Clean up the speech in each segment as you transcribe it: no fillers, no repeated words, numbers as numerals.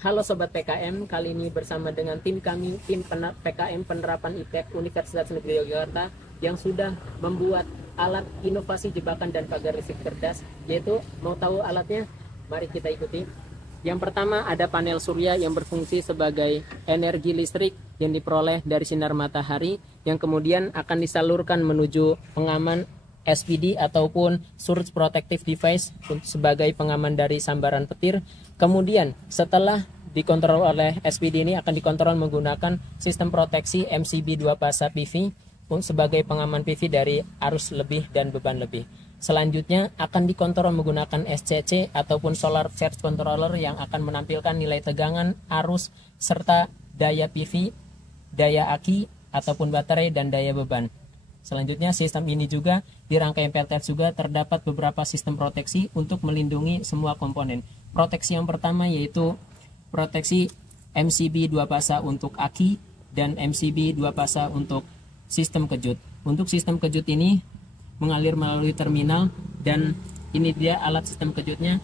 Halo Sobat PKM, kali ini bersama dengan tim kami, tim PKM Penerapan ITEK Universitas Negeri Yogyakarta yang sudah membuat alat inovasi jebakan dan pagar listrik cerdas, yaitu mau tahu alatnya? Mari kita ikuti. Yang pertama ada panel surya yang berfungsi sebagai energi listrik yang diperoleh dari sinar matahari yang kemudian akan disalurkan menuju pengaman SPD ataupun Surge Protective Device sebagai pengaman dari sambaran petir. Kemudian setelah dikontrol oleh SPD ini akan dikontrol menggunakan sistem proteksi MCB 2 fasa PV sebagai pengaman PV dari arus lebih dan beban lebih. Selanjutnya akan dikontrol menggunakan SCC ataupun Solar Charge Controller yang akan menampilkan nilai tegangan, arus, serta daya PV, daya aki ataupun baterai, dan daya beban. Selanjutnya sistem ini juga di rangkaian PLTS juga terdapat beberapa sistem proteksi untuk melindungi semua komponen. Proteksi yang pertama yaitu proteksi MCB 2 fasa untuk aki dan MCB 2 fasa untuk sistem kejut. Untuk sistem kejut ini mengalir melalui terminal dan ini dia alat sistem kejutnya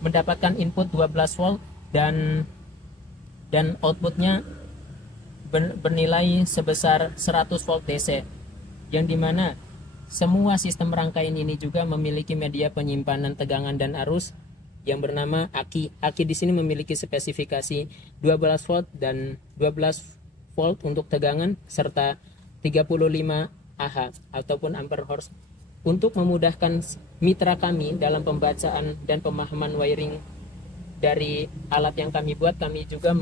mendapatkan input 12 volt dan outputnya bernilai sebesar 100 volt DC, yang dimana semua sistem rangkaian ini juga memiliki media penyimpanan tegangan dan arus yang bernama aki. Aki di sini memiliki spesifikasi 12 volt dan 12 volt untuk tegangan serta 35 Ah ataupun ampere horse. Untuk memudahkan mitra kami dalam pembacaan dan pemahaman wiring dari alat yang kami buat, kami juga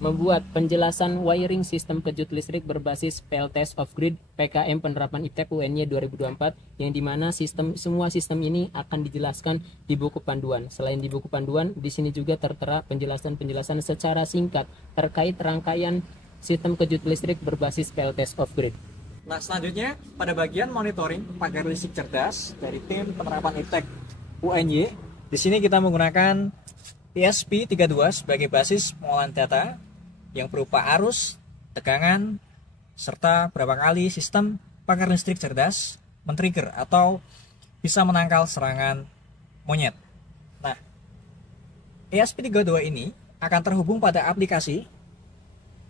membuat penjelasan wiring sistem kejut listrik berbasis PLTS off grid PKM Penerapan ITEK UNY 2024, yang dimana semua sistem ini akan dijelaskan di buku panduan. Selain di buku panduan, di sini juga tertera penjelasan-penjelasan secara singkat terkait rangkaian sistem kejut listrik berbasis PLTS off grid. Nah, selanjutnya pada bagian monitoring pagar listrik cerdas dari tim penerapan ITEK UNY, di sini kita menggunakan ESP32 sebagai basis pengolahan data yang berupa arus, tegangan, serta berapa kali sistem pagar listrik cerdas men-trigger atau bisa menangkal serangan monyet. Nah, ESP32 ini akan terhubung pada aplikasi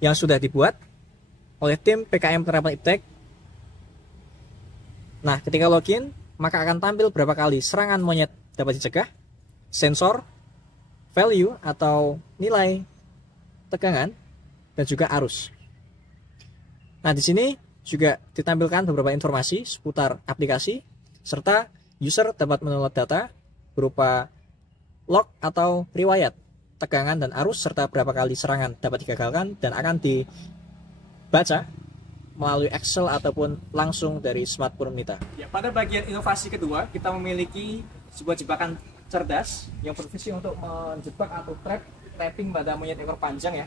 yang sudah dibuat oleh tim PKM Penerapan ITEK. Nah, ketika login, maka akan tampil berapa kali serangan monyet dapat dicegah, sensor, value atau nilai tegangan, dan juga arus. Nah, di sini juga ditampilkan beberapa informasi seputar aplikasi, serta user dapat mendownload data berupa log atau riwayat tegangan dan arus, serta berapa kali serangan dapat digagalkan dan akan dibaca melalui Excel ataupun langsung dari smartphone kita. Ya, pada bagian inovasi kedua, kita memiliki sebuah jebakan cerdas yang berfungsi untuk menjebak atau trapping pada monyet ekor panjang ya.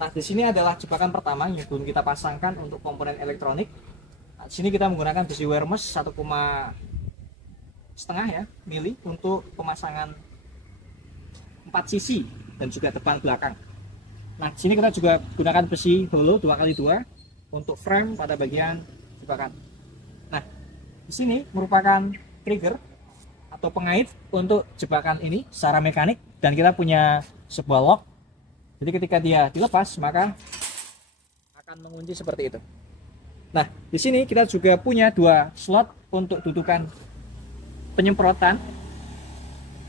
Nah, di sini adalah jebakan pertama yang belum kita pasangkan untuk komponen elektronik. Nah, di sini kita menggunakan besi wire mesh 1,5 ya mili untuk pemasangan 4 sisi dan juga depan belakang. Nah, di sini kita juga gunakan besi hollow 2x2 untuk frame pada bagian jebakan. Nah, di sini merupakan trigger atau pengait untuk jebakan ini secara mekanik, dan kita punya sebuah lock. Jadi ketika dia dilepas maka akan mengunci seperti itu. Nah, di sini kita juga punya 2 slot untuk dudukan penyemprotan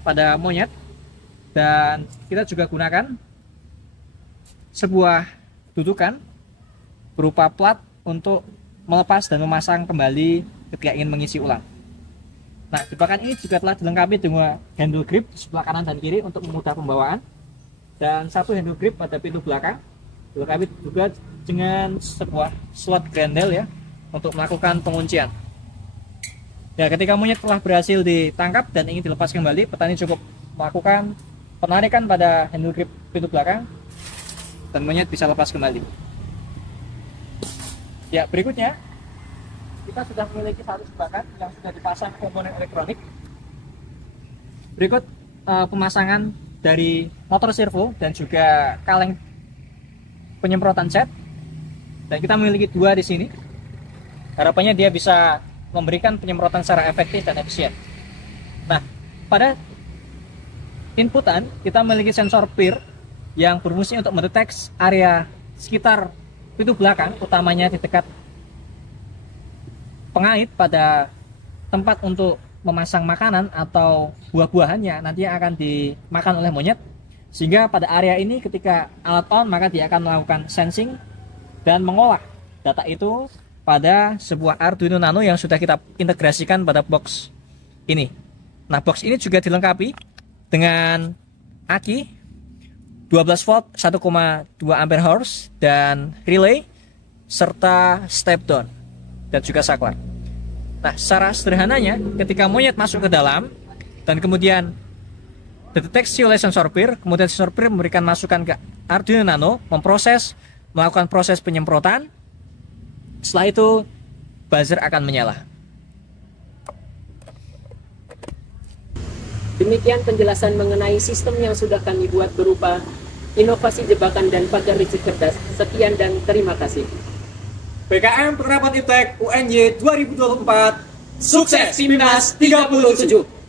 pada monyet, dan kita juga gunakan sebuah dudukan berupa plat untuk melepas dan memasang kembali ketika ingin mengisi ulang. Nah, jebakan ini juga telah dilengkapi dengan handle grip di sebelah kanan dan kiri untuk memudah pembawaan, dan 1 handle grip pada pintu belakang. Dilengkapi juga dengan sebuah slot grendel ya untuk melakukan penguncian. Ya, ketika monyet telah berhasil ditangkap dan ingin dilepas kembali, petani cukup melakukan penarikan pada handle grip pintu belakang dan monyet bisa lepas kembali. Ya, berikutnya kita sudah memiliki 1 jebakan yang sudah dipasang komponen elektronik. Berikut pemasangan dari motor servo dan juga kaleng penyemprotan cat. Dan kita memiliki 2 di sini. Harapannya dia bisa memberikan penyemprotan secara efektif dan efisien. Nah, pada inputan kita memiliki sensor PIR yang berfungsi untuk mendeteksi area sekitar pintu belakang, utamanya di dekat pengait pada tempat untuk memasang makanan atau buah-buahannya nanti akan dimakan oleh monyet. Sehingga pada area ini ketika alat on, maka dia akan melakukan sensing dan mengolah data itu pada sebuah Arduino Nano yang sudah kita integrasikan pada box ini. Nah, box ini juga dilengkapi dengan aki 12 volt 1,2 ampere hours dan relay serta step down dan juga saklar. Nah, secara sederhananya ketika monyet masuk ke dalam dan kemudian dideteksi oleh sensor peer, kemudian sensor peer memberikan masukan ke Arduino Nano, melakukan proses penyemprotan. Setelah itu buzzer akan menyala. Demikian penjelasan mengenai sistem yang sudah kami buat berupa inovasi jebakan dan pagar listrik cerdas. Sekian dan terima kasih. PKM Penerapan Iptek UNY 2024 Sukses Timnas 37.